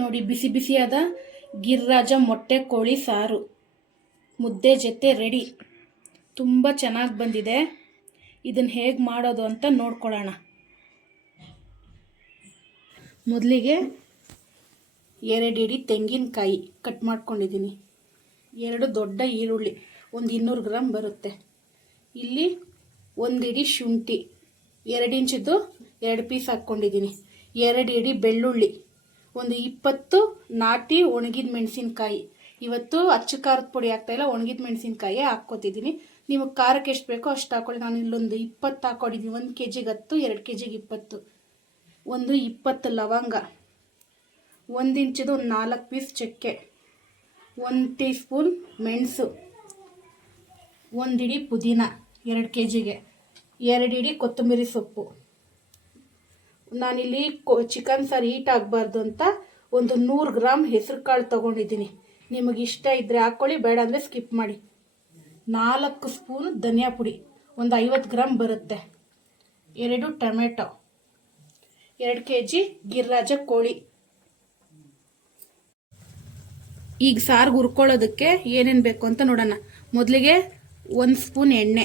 ನೋಡಿ, ಬಿಸಿ ಬಿಸಿಯಾದ ಗಿರಿರಾಜ ಮೊಟ್ಟೆ ಕೋಳಿ ಸಾರು ಮುದ್ದೆ ಜೊತೆ ರೆಡಿ. ತುಂಬ ಚೆನ್ನಾಗಿ ಬಂದಿದೆ. ಇದನ್ನು ಹೇಗೆ ಮಾಡೋದು ಅಂತ ನೋಡ್ಕೊಳ್ಳೋಣ. ಮೊದಲಿಗೆ 2 ಹಿಡಿ ತೆಂಗಿನಕಾಯಿ ಕಟ್ ಮಾಡ್ಕೊಂಡಿದ್ದೀನಿ. 2 ದೊಡ್ಡ ಈರುಳ್ಳಿ, ಒಂದು 200 ಗ್ರಾಮ್ ಬರುತ್ತೆ. ಇಲ್ಲಿ 1 ಹಿಡಿ ಶುಂಠಿ, 2 ಇಂಚಿದ್ದು 2 ಪೀಸ್ ಹಾಕ್ಕೊಂಡಿದ್ದೀನಿ. 2 ಹಿಡಿ ಬೆಳ್ಳುಳ್ಳಿ, ಒಂದು 20 ನಾಟಿ ಒಣಗಿದ ಮೆಣಸಿನ್ಕಾಯಿ. ಇವತ್ತು ಅಚ್ಚು ಖಾರದ ಪುಡಿ ಹಾಕ್ತಾಯಿಲ್ಲ, ಒಣಗಿದ ಮೆಣಸಿನ್ಕಾಯಿ ಹಾಕ್ಕೋತಿದ್ದೀನಿ. ನಿಮಗೆ ಖಾರಕ್ಕೆ ಎಷ್ಟು ಬೇಕೋ ಅಷ್ಟು ಹಾಕ್ಕೊಳ್ಳಿ. ನಾನು ಇಲ್ಲೊಂದು 20 ಹಾಕ್ಕೊಂಡಿದ್ದೀನಿ. 1 kg 10, 2 kg 20. ಒಂದು 20 ಲವಂಗ, 1 ಇಂಚಿದು ಒಂದು 4 ಪೀಸ್ ಚಕ್ಕೆ, 1 ಟೀ ಸ್ಪೂನ್ ಮೆಣಸು, 1 ಹಿಡಿ ಪುದೀನ 2 kgಗೆ, 2 ಹಿಡಿ ಕೊತ್ತಂಬರಿ ಸೊಪ್ಪು. ನಾನಿಲ್ಲಿ ಚಿಕನ್ ಸಾರು ಹೀಟ್ ಆಗಬಾರ್ದು ಅಂತ ಒಂದು 100 ಗ್ರಾಮ್ ಹೆಸರು ಕಾಳು ತೊಗೊಂಡಿದ್ದೀನಿ. ನಿಮಗೆ ಇಷ್ಟ ಇದ್ದರೆ ಹಾಕ್ಕೊಳ್ಳಿ, ಬೇಡ ಅಂದರೆ ಸ್ಕಿಪ್ ಮಾಡಿ. 4 ಸ್ಪೂನ್ ಧನಿಯಾ ಪುಡಿ, ಒಂದು 50 ಗ್ರಾಮ್ ಬರುತ್ತೆ. 2 ಟೊಮೆಟೊ, 2 kg ಗಿರಿರಾಜ ಕೋಳಿ. ಈಗ ಸಾರಿಗೆ ಹುರ್ಕೊಳ್ಳೋದಕ್ಕೆ ಏನೇನು ಬೇಕು ಅಂತ ನೋಡೋಣ. ಮೊದಲಿಗೆ 1 ಸ್ಪೂನ್ ಎಣ್ಣೆ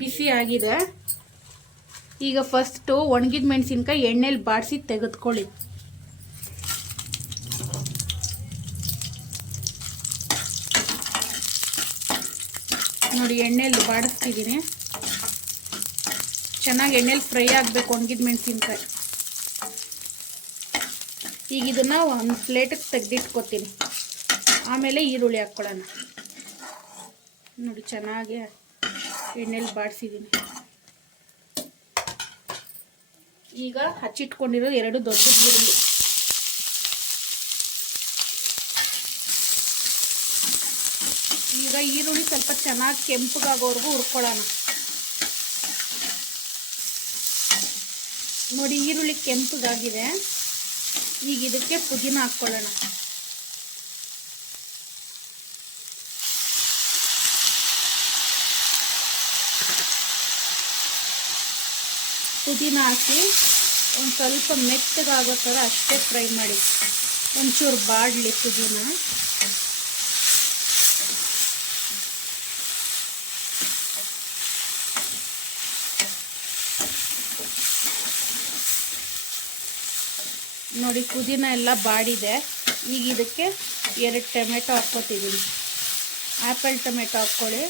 ಬಿಸಿ ಆಗಿದೆ. ಈಗ ಫಸ್ಟು ಒಣಗಿದ ಮೆಣಸಿನ್ಕಾಯಿ ಎಣ್ಣೆಲಿ ಬಾಡಿಸಿ ತೆಗೆದುಕೊಳ್ಳಿ. ನೋಡಿ, ಎಣ್ಣೆಲಿ ಬಾಡಿಸ್ತಿದ್ದೀನಿ. ಚೆನ್ನಾಗಿ ಎಣ್ಣೆಲಿ ಫ್ರೈ ಆಗಬೇಕು ಒಣಗಿದ ಮೆಣಸಿನ್ಕಾಯಿ. ಈಗ ಇದನ್ನು ಒಂದು ಪ್ಲೇಟಿಗೆ ತೆಗೆದಿಟ್ಕೊತೀನಿ. ಆಮೇಲೆ ಈರುಳ್ಳಿ ಹಾಕ್ಕೊಳ್ಳೋಣ. ನೋಡಿ, ಚೆನ್ನಾಗಿ ಎಣ್ಣೆಲಿ ಬಾಡಿಸಿದ್ದೀನಿ. ಈಗ ಹಚ್ಚಿಟ್ಕೊಂಡಿರೋ 2 ದೊಡ್ಡ ಈರುಳ್ಳಿ, ಈಗ ಈರುಳ್ಳಿ ಸ್ವಲ್ಪ ಚೆನ್ನಾಗಿ ಕೆಂಪಗಾಗೋವರೆಗೂ ಹುರ್ಕೊಳ್ಳೋಣ. ನೋಡಿ, ಈರುಳ್ಳಿ ಕೆಂಪಗಾಗಿದೆ. ಈಗ ಇದಕ್ಕೆ ಪುದೀನ ಹಾಕ್ಕೊಳ್ಳೋಣ. ಪುದೀನ ಹಾಕಿ ಒಂದು ಸ್ವಲ್ಪ ಮೆತ್ತಗಾಗೋ ಥರ ಅಷ್ಟೇ ಫ್ರೈ ಮಾಡಿ. ಒಂಚೂರು ಬಾಡಲಿ ಪುದೀನ. ನೋಡಿ, ಪುದೀನ ಎಲ್ಲ ಬಾಡಿದೆ. ಈಗ ಇದಕ್ಕೆ 2 ಟೊಮೆಟೊ ಹಾಕ್ಕೊತಿದ್ದೀನಿ. ಆ್ಯಪಲ್ ಟೊಮೆಟೊ ಹಾಕ್ಕೊಳ್ಳಿ.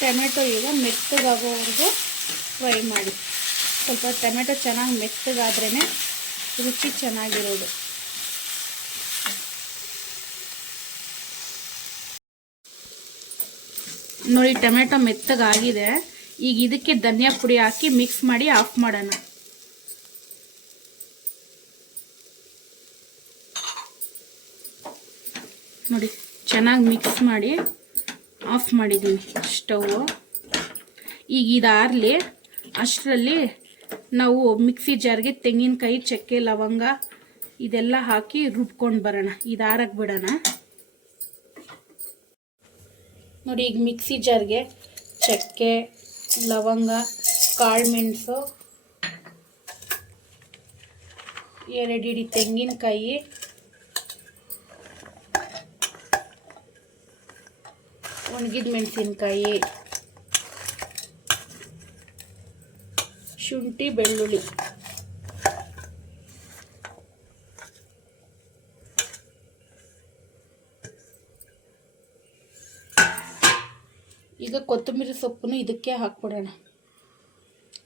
ಟೊಮೆಟೊ ಈಗ ಮೆತ್ತಗಾಗೋವರೆಗೂ ಫ್ರೈ ಮಾಡಿ. ಸ್ವಲ್ಪ ಟೊಮೆಟೊ ಚೆನ್ನಾಗಿ ಮೆತ್ತಗಾದ್ರೇ ರುಚಿ ಚೆನ್ನಾಗಿರೋದು. ನೋಡಿ, ಟೊಮೆಟೊ ಮೆತ್ತಗಾಗಿದೆ. ಈಗ ಇದಕ್ಕೆ ಧನಿಯಾ ಪುಡಿ ಹಾಕಿ ಮಿಕ್ಸ್ ಮಾಡಿ ಆಫ್ ಮಾಡೋಣ. ನೋಡಿ, ಚೆನ್ನಾಗಿ ಮಿಕ್ಸ್ ಮಾಡಿ ಆಫ್ ಮಾಡಿದ್ದೀನಿ ಸ್ಟವ್. ಈಗ ಇದಾರಲಿ, ಅಷ್ಟರಲ್ಲಿ ನಾವು ಮಿಕ್ಸಿ ಜಾರ್ಗೆ ತೆಂಗಿನಕಾಯಿ, ಚಕ್ಕೆ, ಲವಂಗ ಇದೆಲ್ಲ ಹಾಕಿ ರುಬ್ಕೊಂಡು ಬರೋಣ. ಇದಾರಕ್ಕೆ ಬಿಡೋಣ. ನೋಡಿ, ಈಗ ಮಿಕ್ಸಿ ಜಾರ್ಗೆ ಚಕ್ಕೆ, ಲವಂಗ, ಕಾಳುಮೆಣಸು, 2 ಹಿಡಿ ತೆಂಗಿನಕಾಯಿ, ಒಣಗಿದ ಮೆಣಸಿನ್ಕಾಯಿ, ಶುಂಠಿ, ಬೆಳ್ಳುಳ್ಳಿ, ಈಗ ಕೊತ್ತಂಬರಿ ಸೊಪ್ಪನ್ನು ಇದಕ್ಕೆ ಹಾಕ್ಬಿಡೋಣ.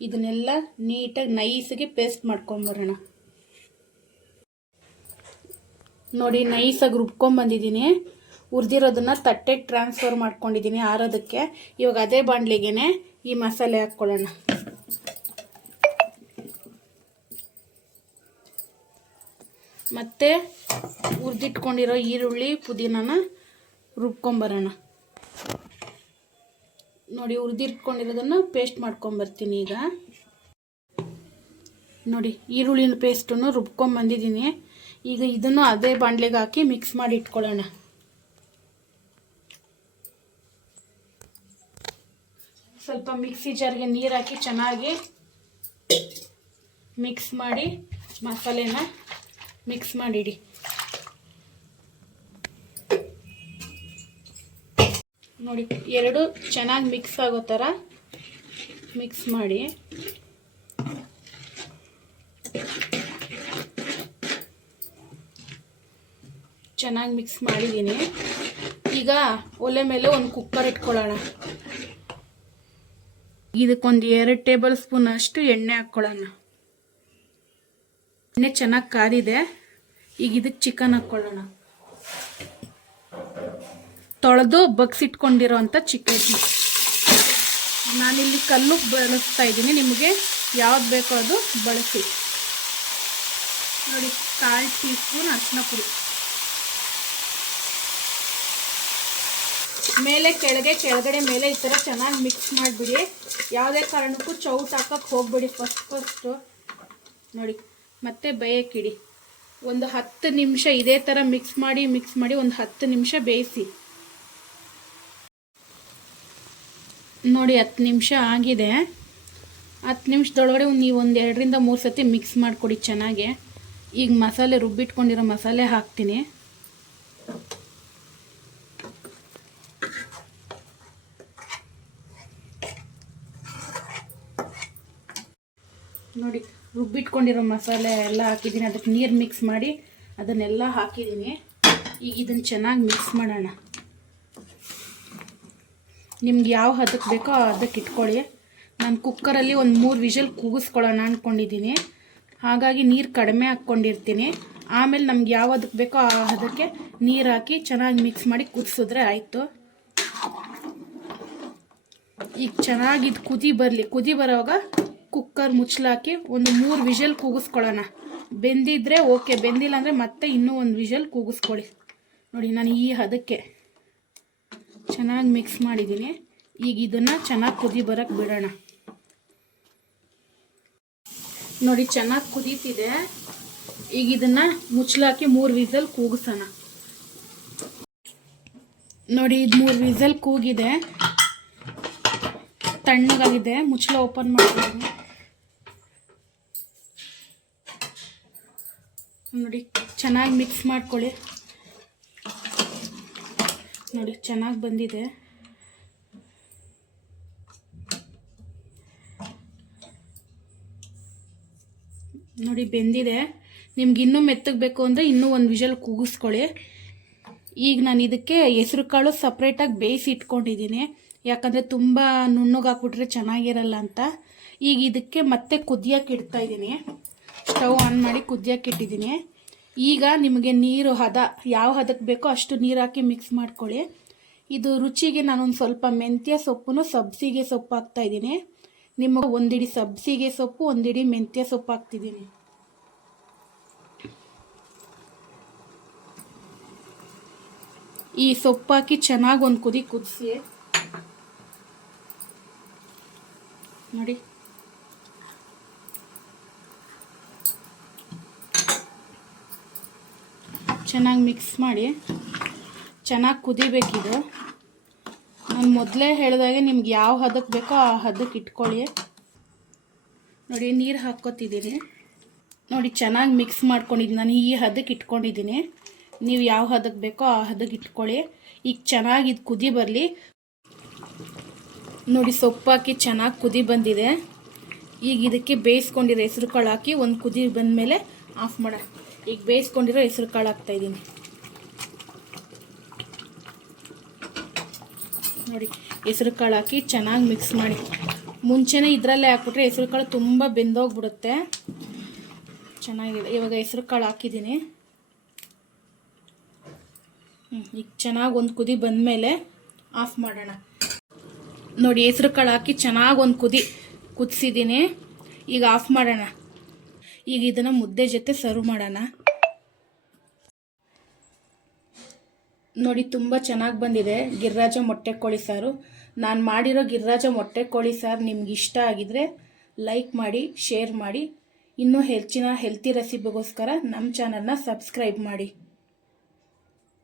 ಇದನ್ನೆಲ್ಲ ನೀಟಾಗಿ ನೈಸಾಗಿ ಪೇಸ್ಟ್ ಮಾಡ್ಕೊಂಬರೋಣ. ನೋಡಿ, ನೈಸಾಗಿ ರುಬ್ಕೊಂಬಂದಿದ್ದೀನಿ. ಹುರಿದಿರೋದನ್ನು ತಟ್ಟೆಗೆ ಟ್ರಾನ್ಸ್ಫರ್ ಮಾಡ್ಕೊಂಡಿದ್ದೀನಿ ಆರೋದಕ್ಕೆ. ಇವಾಗ ಅದೇ ಬಾಣಲಿಗೆ ಈ ಮಸಾಲೆ ಹಾಕ್ಕೊಳ್ಳೋಣ. ಮತ್ತು ಹುರಿದಿಟ್ಕೊಂಡಿರೋ ಈರುಳ್ಳಿ, ಪುದೀನನ ರುಬ್ಕೊಂಬರೋಣ. ನೋಡಿ, ಹುರಿದಿಟ್ಕೊಂಡಿರೋದನ್ನು ಪೇಸ್ಟ್ ಮಾಡ್ಕೊಂಬರ್ತೀನಿ. ಈಗ ನೋಡಿ, ಈರುಳ್ಳಿನ ಪೇಸ್ಟನ್ನು ರುಬ್ಕೊಂಬಂದಿದ್ದೀನಿ. ಈಗ ಇದನ್ನು ಅದೇ ಬಾಣಲೆಗೆ ಹಾಕಿ ಮಿಕ್ಸ್ ಮಾಡಿ ಇಟ್ಕೊಳ್ಳೋಣ. ಸ್ವಲ್ಪ ಮಿಕ್ಸಿ ಜಾರ್ಗೆ ನೀರು ಹಾಕಿ ಚೆನ್ನಾಗಿ ಮಿಕ್ಸ್ ಮಾಡಿ ಮಸಾಲೆನ ಮಿಕ್ಸ್ ಮಾಡಿಡಿ. ನೋಡಿ, ಎರಡು ಚೆನ್ನಾಗಿ ಮಿಕ್ಸ್ ಆಗೋ ಥರ ಮಿಕ್ಸ್ ಮಾಡಿ. ಚೆನ್ನಾಗಿ ಮಿಕ್ಸ್ ಮಾಡಿದ್ದೀನಿ. ಈಗ ಒಲೆ ಮೇಲೆ ಒಂದು ಕುಕ್ಕರ್ ಇಟ್ಕೊಳ್ಳೋಣ. ಇದಕ್ಕೊಂದು 2 ಟೇಬಲ್ ಸ್ಪೂನ್ ಅಷ್ಟು ಎಣ್ಣೆ ಹಾಕ್ಕೊಳ್ಳೋಣ. ಎಣ್ಣೆ ಚೆನ್ನಾಗಿ ಕಾದಿದೆ. ಈಗ ಇದಕ್ಕೆ ಚಿಕನ್ ಹಾಕ್ಕೊಳ್ಳೋಣ. ತೊಳೆದು ಬಗ್ಸಿಟ್ಕೊಂಡಿರೋ ಅಂಥ ಚಿಕನ್. ನಾನಿಲ್ಲಿ ಕಲ್ಲು ಬಳಸ್ತಾ ಇದ್ದೀನಿ, ನಿಮಗೆ ಯಾವ್ದು ಬೇಕೋ ಅದು ಬಳಸಿ. ನೋಡಿ, 1/4 ಟೀ ಸ್ಪೂನ್ ಅರಿಶಿನ ಪುಡಿ. ಮೇಲೆ ಕೆಳಗಡೆ ಮೇಲೆ ಈ ಥರ ಚೆನ್ನಾಗಿ ಮಿಕ್ಸ್ ಮಾಡಿಬಿಡಿ. ಯಾವುದೇ ಕಾರಣಕ್ಕೂ ಚೌಟ್ ಹಾಕಕ್ಕೆ ಹೋಗ್ಬೇಡಿ ಫಸ್ಟು. ನೋಡಿ, ಮತ್ತೆ ಬೇಯಕ್ಕಿಡಿ. ಒಂದು 10 ನಿಮಿಷ ಇದೇ ಥರ ಮಿಕ್ಸ್ ಮಾಡಿ ಒಂದು 10 ನಿಮಿಷ ಬೇಯಿಸಿ. ನೋಡಿ, 10 ನಿಮಿಷ ಆಗಿದೆ. 10 ನಿಮಿಷದೊಳಗಡೆ ನೀವು ಒಂದು 2 ರಿಂದ 3 ಸತಿ ಮಿಕ್ಸ್ ಮಾಡಿಕೊಡಿ ಚೆನ್ನಾಗೆ. ಈಗ ಮಸಾಲೆ ರುಬ್ಬಿಟ್ಕೊಂಡಿರೋ ಮಸಾಲೆ ಹಾಕ್ತೀನಿ. ನೋಡಿ, ರುಬ್ಬಿಟ್ಕೊಂಡಿರೋ ಮಸಾಲೆ ಎಲ್ಲ ಹಾಕಿದ್ದೀನಿ. ಅದಕ್ಕೆ ನೀರು ಮಿಕ್ಸ್ ಮಾಡಿ ಅದನ್ನೆಲ್ಲ ಹಾಕಿದ್ದೀನಿ. ಈಗ ಇದನ್ನು ಚೆನ್ನಾಗಿ ಮಿಕ್ಸ್ ಮಾಡೋಣ. ನಿಮ್ಗೆ ಯಾವ ಹದಕ್ಕೆ ಬೇಕೋ ಅದಕ್ಕೆ ಇಟ್ಕೊಳ್ಳಿ. ನಾನು ಕುಕ್ಕರಲ್ಲಿ ಒಂದು 3 ವಿಷಲ್ ಕೂಗಿಸ್ಕೊಳ್ಳೋಣ ಅಂದ್ಕೊಂಡಿದ್ದೀನಿ. ಹಾಗಾಗಿ ನೀರು ಕಡಿಮೆ ಹಾಕ್ಕೊಂಡಿರ್ತೀನಿ. ಆಮೇಲೆ ನಮ್ಗೆ ಯಾವ ಹದಕ್ಕೆ ಬೇಕೋ ಆ ಹದಕ್ಕೆ ನೀರು ಹಾಕಿ ಚೆನ್ನಾಗಿ ಮಿಕ್ಸ್ ಮಾಡಿ ಕುದಿಸಿದ್ರೆ ಆಯಿತು. ಈಗ ಚೆನ್ನಾಗಿ ಇದು ಕುದಿ ಬರೋವಾಗ ಕುಕ್ಕರ್ ಮುಚ್ಚಲಾಕಿ ಒಂದು 3 ವಿಷಲ್ ಕೂಗಿಸ್ಕೊಳ್ಳೋಣ. ಬೆಂದಿದ್ರೆ ಓಕೆ, ಬೆಂದಿಲ್ಲ ಅಂದರೆ ಮತ್ತೆ ಇನ್ನೂ ಒಂದು ವಿಷಲ್ ಕೂಗಿಸ್ಕೊಳ್ಳಿ. ನೋಡಿ, ನಾನು ಈ ಹದಕ್ಕೆ ಚೆನ್ನಾಗಿ ಮಿಕ್ಸ್ ಮಾಡಿದ್ದೀನಿ. ಈಗ ಇದನ್ನು ಚೆನ್ನಾಗಿ ಕುದಿ ಬರೋಕ್ಕೆ ಬಿಡೋಣ. ನೋಡಿ, ಚೆನ್ನಾಗಿ ಕುದೀತಿದೆ. ಈಗ ಇದನ್ನು ಮುಚ್ಚಲಾಕಿ 3 ವಿಷಲ್ ಕೂಗಿಸೋಣ. ನೋಡಿ, ಇದು 3 ವಿಷಲ್ ಕೂಗಿದೆ, ತಣ್ಣಗಾಗಿದೆ. ಮುಚ್ಚಳ ಓಪನ್ ಮಾಡ್ತೀನಿ. ನೋಡಿ, ಚೆನ್ನಾಗಿ ಮಿಕ್ಸ್ ಮಾಡ್ಕೊಳ್ಳಿ. ನೋಡಿ, ಚೆನ್ನಾಗಿ ಬಂದಿದೆ. ನೋಡಿ, ಬೆಂದಿದೆ. ನಿಮ್ಗೆ ಇನ್ನೂ ಮೆತ್ತಗೆ ಬೇಕು ಅಂದರೆ ಇನ್ನೂ ಒಂದು ವಿಷಲ್ ಕೂಗಿಸ್ಕೊಳ್ಳಿ. ಈಗ ನಾನು ಇದಕ್ಕೆ ಹೆಸರು ಕಾಳು ಸಪ್ರೇಟಾಗಿ ಬೇಯಿಸಿ ಇಟ್ಕೊಂಡಿದ್ದೀನಿ. ಯಾಕಂದರೆ ತುಂಬ ನುಣ್ಣಗೆ ಹಾಕ್ಬಿಟ್ರೆ ಚೆನ್ನಾಗಿರಲ್ಲ ಅಂತ. ಈಗ ಇದಕ್ಕೆ ಮತ್ತೆ ಕುದಿಯೋಕೆ ಇಡ್ತಾಯಿದ್ದೀನಿ. ಸ್ಟವ್ ಆನ್ ಮಾಡಿ ಕುದಿಯೋಕೆ ಇಟ್ಟಿದ್ದೀನಿ. ಈಗ ನಿಮಗೆ ನೀರು ಹದ ಯಾವ ಹದಕ್ಕೆ ಬೇಕೋ ಅಷ್ಟು ನೀರು ಹಾಕಿ ಮಿಕ್ಸ್ ಮಾಡ್ಕೊಳ್ಳಿ. ಇದು ರುಚಿಗೆ ನಾನೊಂದು ಸ್ವಲ್ಪ ಮೆಂತ್ಯ ಸೊಪ್ಪು ಸಬ್ಸಿಗೆ ಸೊಪ್ಪು ಹಾಕ್ತಾಯಿದ್ದೀನಿ. ನಿಮಗೆ 1 ಹಿಡಿ ಸಬ್ಸಿಗೆ ಸೊಪ್ಪು, 1 ಹಿಡಿ ಮೆಂತ್ಯ ಸೊಪ್ಪು ಹಾಕ್ತಿದ್ದೀನಿ. ಈ ಸೊಪ್ಪು ಹಾಕಿ ಚೆನ್ನಾಗಿ ಒಂದು ಕುದಿ ಕುದಿಸಿ. ನೋಡಿ, ಚೆನ್ನಾಗಿ ಮಿಕ್ಸ್ ಮಾಡಿ ಚೆನ್ನಾಗಿ ಕುದಿಬೇಕಿದು. ನಾನು ಮೊದಲೇ ಹೇಳಿದಾಗೆ ನಿಮ್ಗೆ ಯಾವ ಹದಕ್ಕೆ ಬೇಕೋ ಆ ಹದಕ್ಕೆ ಇಟ್ಕೊಳ್ಳಿ. ನೋಡಿ, ನೀರು ಹಾಕ್ಕೊತಿದ್ದೀನಿ. ನೋಡಿ, ಚೆನ್ನಾಗಿ ಮಿಕ್ಸ್ ಮಾಡ್ಕೊಂಡಿದ್ದೀನಿ. ನಾನು ಈ ಹದಕ್ಕೆ ಇಟ್ಕೊಂಡಿದ್ದೀನಿ. ನೀವು ಯಾವ ಹದಕ್ಕೆ ಬೇಕೋ ಆ ಹದಕ್ಕೆ ಇಟ್ಕೊಳ್ಳಿ. ಈಗ ಚೆನ್ನಾಗಿ ಇದು ಕುದಿ ಬರಲಿ. ನೋಡಿ, ಸೊಪ್ಪು ಹಾಕಿ ಚೆನ್ನಾಗಿ ಕುದಿ ಬಂದಿದೆ. ಈಗ ಇದಕ್ಕೆ ಬೇಯಿಸ್ಕೊಂಡಿರೋ ಹೆಸರು ಕಾಳು ಹಾಕಿ ಒಂದು ಕುದಿ ಬಂದಮೇಲೆ ಆಫ್ ಮಾಡೋಣ. ಈಗ ಬೇಯಿಸ್ಕೊಂಡಿರೋ ಹೆಸರು ಕಾಳು ಹಾಕ್ತಾಯಿದ್ದೀನಿ. ನೋಡಿ, ಹೆಸರು ಕಾಳು ಹಾಕಿ ಚೆನ್ನಾಗಿ ಮಿಕ್ಸ್ ಮಾಡಿ. ಮುಂಚೆನೇ ಇದರಲ್ಲೇ ಹಾಕ್ಬಿಟ್ರೆ ಹೆಸರು ಕಾಳು ತುಂಬ ಬೆಂದೋಗ್ಬಿಡುತ್ತೆ. ಚೆನ್ನಾಗಿದೆ. ಇವಾಗ ಹೆಸರು ಕಾಳು ಹಾಕಿದ್ದೀನಿ. ಈಗ ಚೆನ್ನಾಗಿ ಒಂದು ಕುದಿ ಬಂದಮೇಲೆ ಆಫ್ ಮಾಡೋಣ. ನೋಡಿ, ಹೆಸರು ಕಾಳು ಹಾಕಿ ಚೆನ್ನಾಗಿ ಒಂದು ಕುದಿಸಿದ್ದೀನಿ. ಈಗ ಆಫ್ ಮಾಡೋಣ. ಈಗ ಇದನ್ನು ಮುದ್ದೆ ಜೊತೆ ಸರ್ವ್ ಮಾಡೋಣ. ನೋಡಿ, ತುಂಬ ಚೆನ್ನಾಗಿ ಬಂದಿದೆ ಗಿರಿರಾಜ ಮೊಟ್ಟೆ ಕೋಳಿ ಸಾರು. ನಾನು ಮಾಡಿರೋ ಗಿರಿರಾಜ ಮೊಟ್ಟೆ ಕೋಳಿ ಸಾರು ನಿಮ್ಗೆ ಇಷ್ಟ ಆಗಿದ್ರೆ ಲೈಕ್ ಮಾಡಿ, ಶೇರ್ ಮಾಡಿ. ಇನ್ನೂ ಹೆಚ್ಚಿನ ಹೆಲ್ತಿ ರೆಸಿಪಿಗೋಸ್ಕರ ನಮ್ಮ ಚಾನಲ್ನ ಸಬ್ಸ್ಕ್ರೈಬ್ ಮಾಡಿ.